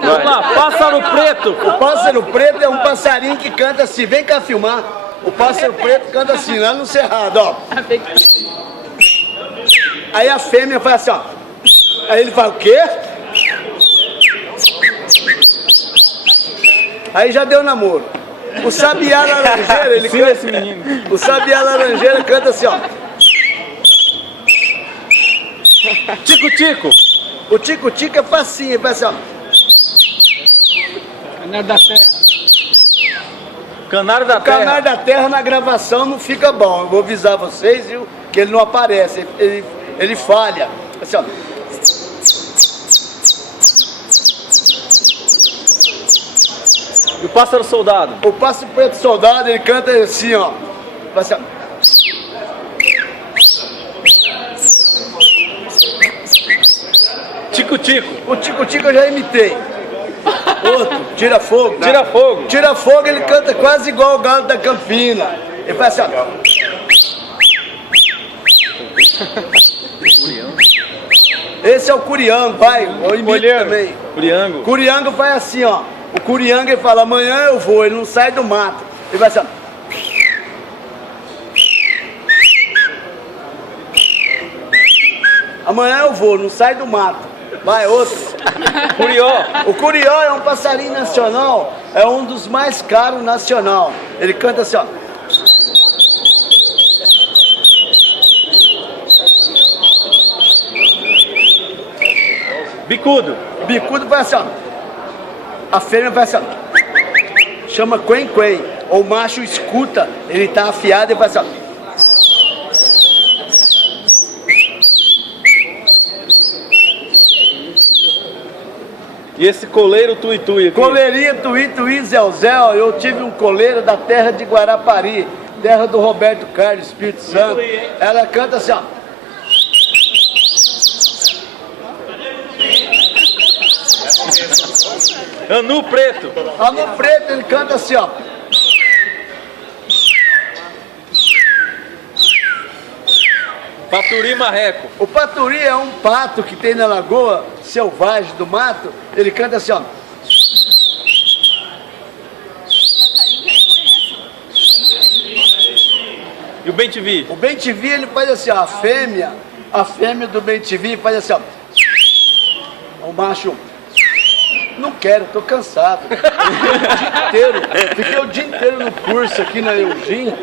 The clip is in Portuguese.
Vamos lá, pássaro preto. O pássaro preto é um passarinho que canta assim, vem cá filmar. O pássaro preto canta assim, lá no cerrado, ó. Aí a fêmea faz assim, ó. Aí ele fala, o quê? Aí já deu namoro. O sabiá laranjeira, ele canta esse menino. O sabiá laranjeira canta assim, ó. Tico-tico. O tico-tico é facinho, ele faz assim, ó. Canário da terra. Canário da O canário terra. da terra na gravação não fica bom. Eu vou avisar vocês, viu? Que ele não aparece, ele falha. Assim, ó. E o pássaro soldado. O pássaro preto soldado, ele canta assim, ó. Assim, ó. Tico-tico. O tico-tico eu já imitei. Outro, tira-fogo. Tira-fogo. Tira-fogo, ele canta quase igual o galo da Campina. Ele faz assim, ó. Esse é o curiango, vai. Eu imito também. Curiango. Curiango faz assim, ó. O curiango, ele fala, amanhã eu vou, ele não sai do mato. Ele vai assim, ó. Amanhã eu vou, não sai do mato. Vai, outro. Curió. O curió é um passarinho nacional, é um dos mais caros nacional. Ele canta assim, ó. Bicudo. Bicudo vai assim, ó. A fêmea vai assim, ó. Chama quen-quen. O macho escuta, ele tá afiado e vai assim, ó. E esse coleiro tui-tui aqui? Coleirinha, tui-tui, Zéu-Zéu. Eu tive um coleiro da terra de Guarapari, terra do Roberto Carlos, Espírito Santo. Ela canta assim, ó. Anu preto. Anu preto, ele canta assim, ó. Paturi marreco. O paturi é um pato que tem na lagoa, selvagem do mato. Ele canta assim, ó. E o bem-te-vi? O bem-te-vi, ele faz assim, ó. A fêmea do bem-te-vi faz assim, ó. O macho, não quero, tô cansado. O dia inteiro, fiquei o dia inteiro no curso aqui na Eugênia.